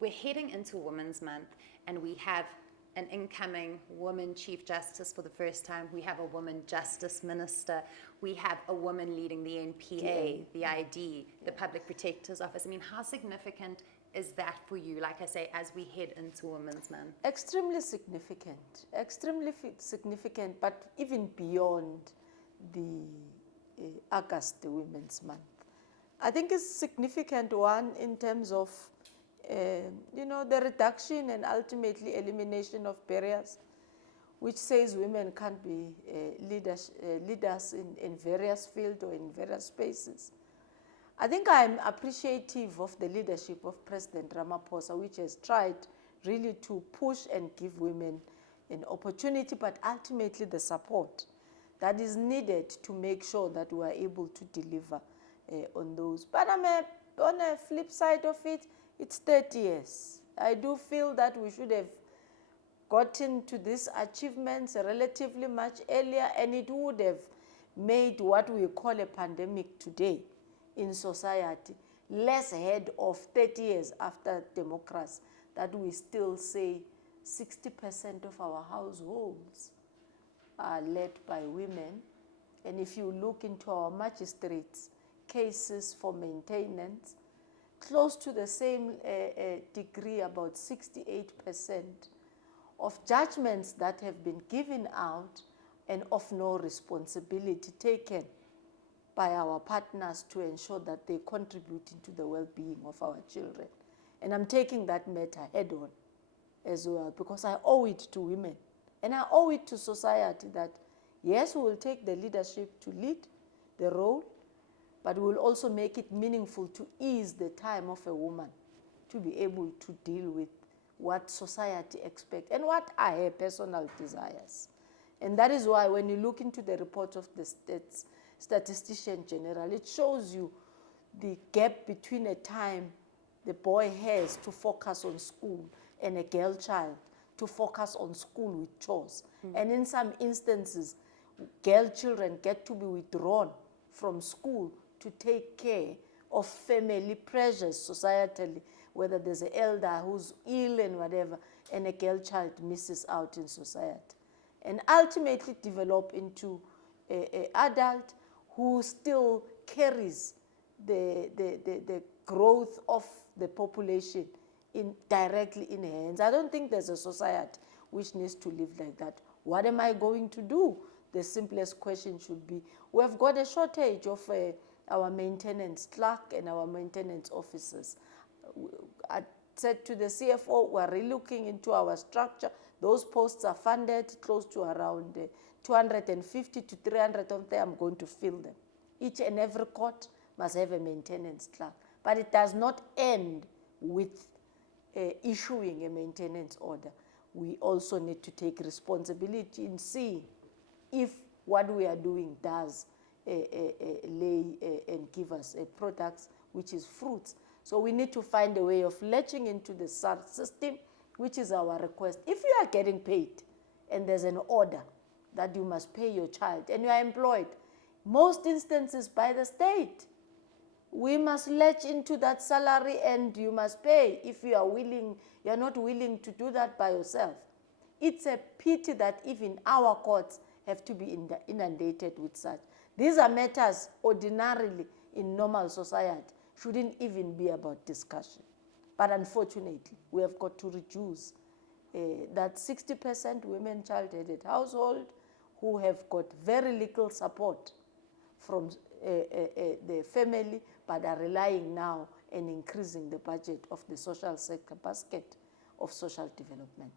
we're heading into Women's Month, and we have an incoming woman Chief Justice for the first time. We have a woman Justice Minister. We have a woman leading the NPA, the ID, the Public Protector's Office. I mean, how significant is that for you, like I say, as we head into Women's Month? Extremely significant, but even beyond the August Women's Month. I think it's significant, one, in terms of the reduction and ultimately elimination of barriers, which says women can't be leaders in various fields or in various spaces. I think I'm appreciative of the leadership of President Ramaphosa, which has tried really to push and give women an opportunity, but ultimately the support that is needed to make sure that we are able to deliver on those. But on a flip side of it, it's 30 years. I do feel that we should have gotten to these achievements relatively much earlier, and it would have made what we call a pandemic today in society less ahead of 30 years after democracy, that we still say 60% of our households are led by women. And if you look into our magistrates' cases for maintenance, close to the same degree, about 68% of judgments that have been given out and of no responsibility taken by our partners to ensure that they contribute into the well-being of our children. And I'm taking that matter head on as well, because I owe it to women. And I owe it to society that, yes, we will take the leadership to lead the role, but we will also make it meaningful to ease the time of a woman to be able to deal with what society expects and what are her personal desires. And that is why when you look into the report of the Statistician General, it shows you the gap between a time the boy has to focus on school and a girl child to focus on school with chores. And in some instances, girl children get to be withdrawn from school to take care of family pressures societally, whether there's an elder who's ill and whatever, and a girl child misses out in society. And ultimately develop into an adult who still carries the growth of the population directly in her hands. I don't think there's a society which needs to live like that. What am I going to do? The simplest question should be, we have got a shortage of our maintenance clerk and our maintenance officers. I said to the CFO, we're relooking into our structure. Those posts are funded close to around 250 to 300 of them. I'm going to fill them. Each and every court must have a maintenance clerk. But it does not end with issuing a maintenance order. We also need to take responsibility in seeing if what we are doing does lay and give us products which is fruits. So we need to find a way of latching into the system, which is our request. If you are getting paid and there's an order that you must pay your child and you are employed, most instances by the state, we must latch into that salary and you must pay if you are willing, you are not willing to do that by yourself. It's a pity that even our courts have to be inundated with such. These are matters ordinarily in normal society shouldn't even be about discussion. But unfortunately, we have got to reduce that 60% women child-headed household who have got very little support from the family, but are relying now and increasing the budget of the social sector basket of social development.